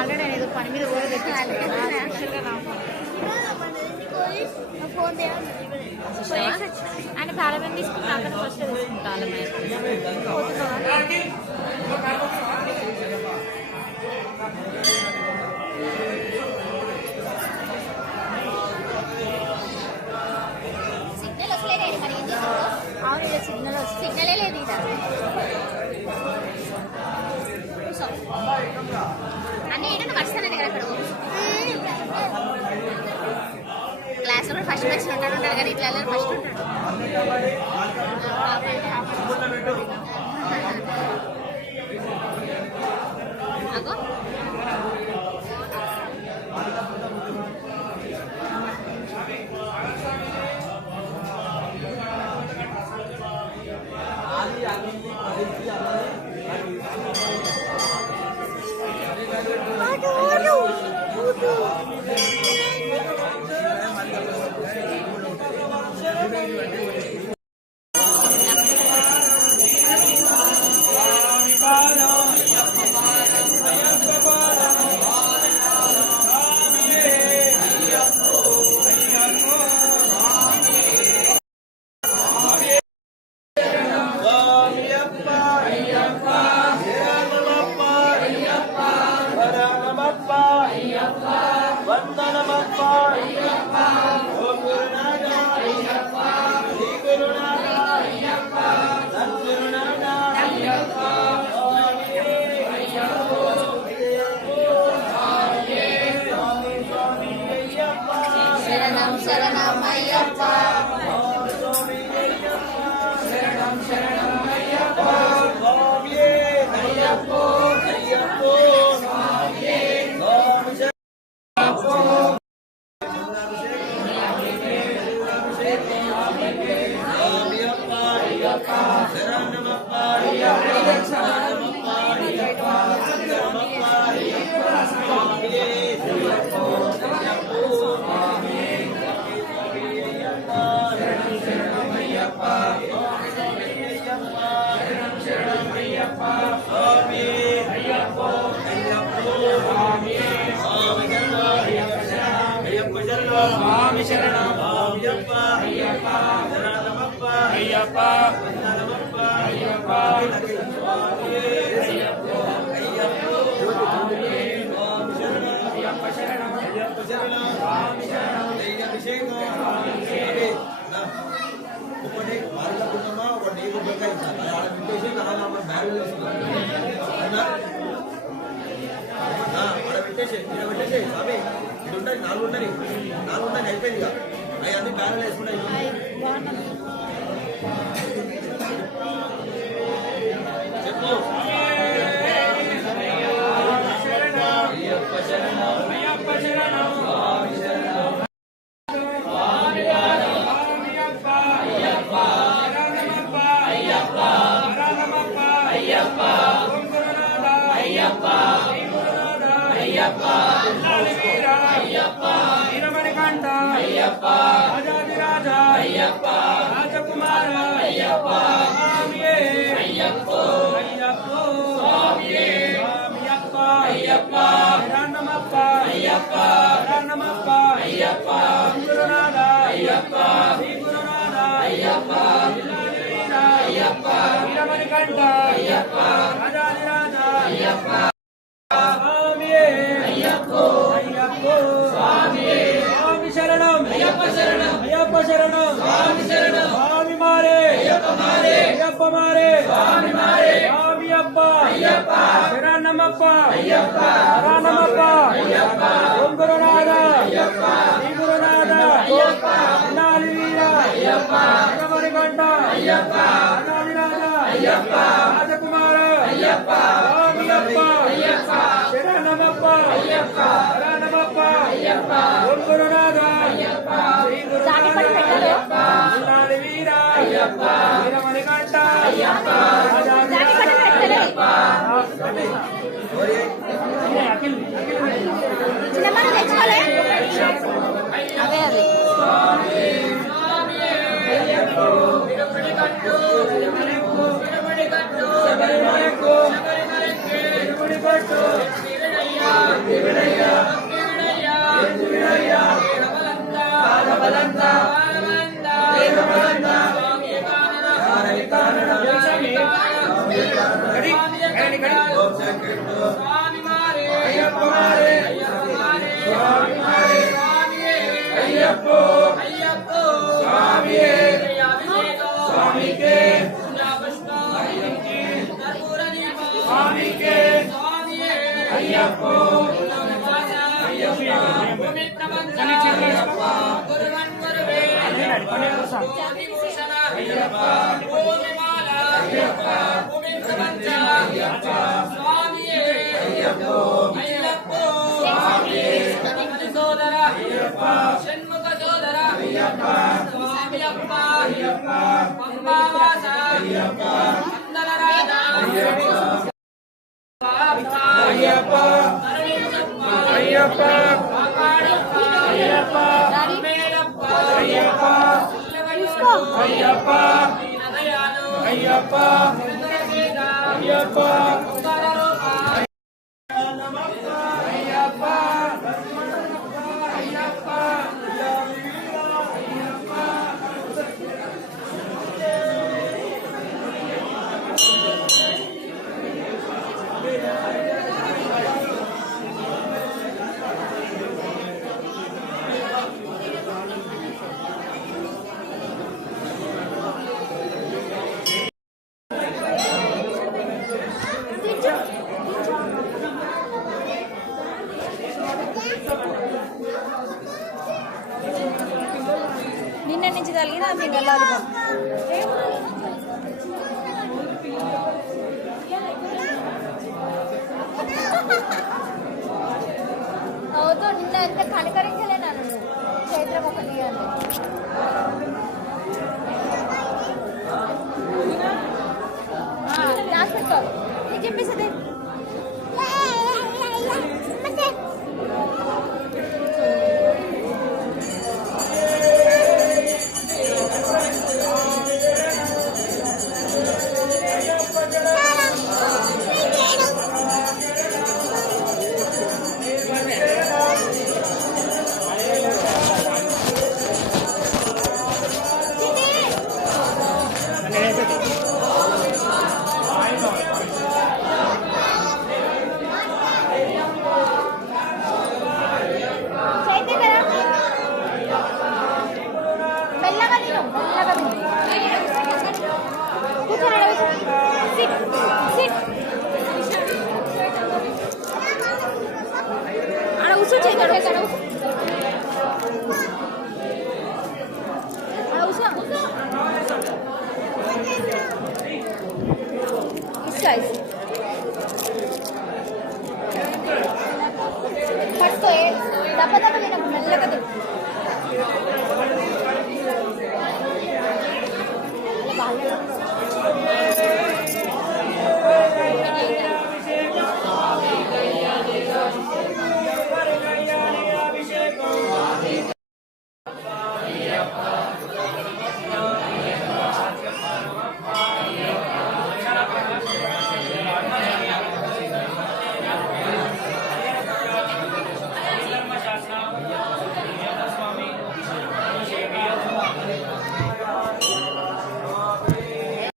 Already ఏదో పని మీద ఆయన తాళం తీసుకుంటా ఫస్ట్ తీసుకుంటాను సిగ్నల్ వస్తలేదు మరి అవును సిగ్నలే లేదు ఇక అన్నీ ఏంటంటే వస్తానండి అక్కడ క్లాస్లో కూడా ఫస్ట్ వచ్చి ఉంటాడు కానీ ఇట్లా ఫస్ట్ ఉంటాడు అగో స్వామి శరణం అయ్యప్ప అయ్యప్ప శరణమప్ప అయ్యప్ప వందనమప్ప అయ్యప్ప స్వామి అయ్యప్ప అయ్యప్ప స్వామి అయ్యప్ప శరణం అయ్యప్ప శరణం స్వామి శరణం అభిషేకం ఒకటి మారుకుంటున్నామా ఒక నీకు పెట్టేసి మన బ్యాగ్ పెట్టేసి స్వామి ఇది ఉంటుంది 4 ఉండని అయిపోయింది అవి అన్ని బ్యాగులు వేసుకుంటాయి చెప్పు అయ్యప్ప శరణం అయ్యప్ప శరణం స్వామి శరణం అయ్యప్ప అయ్యప్ప అయ్యప్ప అయ్యప్ప అయ్యప్ప అయ్యప్ప వీరమణికంఠ అయ్యప్ప రాజాదిరాజ అయ్యప్ప రాజకుమార అయ్యప్ప స్వామియే అయ్యప్ప అయ్యప్ప స్వామియే స్వామియప్ప అయ్యప్ప శరణమప్ప అయ్యప్ప శరణమప్ప అయ్యప్ప గురునాథ అయ్యప్ప శ్రీ గురునాథ అయ్యప్ప అయ్యప్ప వీరమణికంఠ అయ్యప్ప రాజాదిరాజ అయ్యప్ప శరణం అయ్యప్ప శరణం అయ్యప్ప శరణం స్వామి శరణం స్వామి మారే అయ్యప్ప మారే అయ్యప్ప మారే స్వామి మారే స్వామి అప్ప అయ్యప్ప శరణమప్ప అయ్యప్ప శరణమప్ప అయ్యప్ప ఓం గురునాథ అయ్యప్ప శ్రీ గురునాథ అయ్యప్ప నాలి వీర అయ్యప్ప రమణికంఠ అయ్యప్ప నాలిరాజ అయ్యప్ప రాజకుమార అయ్యప్ప స్వామి అప్ప అయ్యప్ప శరణమప్ప అయ్యప్ప శరణమప్ప అయ్యప్ప ఓం గురునాథ అయ్యప్ప శ్రీ గురునాథ అయ్యప్ప నాలి వీర అయ్యప్ప వీరమణికంఠ అయ్యప్ప అయ్యప్ప అదే అదే శబరిమలకు స్వామికే అయ్యప్పో భూమి ప్రపంచ గురువన్ గురువే భూషణ భూమి మాల భూమి ప్రపంచ స్వామియే అయ్యప్పో సోదర షణ్ముఖ సోదర స్వామి అప్ప పంబావాస అందల రాజా అయ్యప్ప అయ్యప్ప అయ్యప్ప మేరప్ప అయ్యప్ప అయ్యప్ప అయ్యప్ప అయ్యప్ప నిన్న నుంచి తగిలిన మీకు వెళ్ళాలి అవుతో నిన్న ఎంత కనకరించలే నన్ను చైత్రం ఒకటి అని రాసి పెట్టుకోవాలి నీకు చెప్పేసి Guys.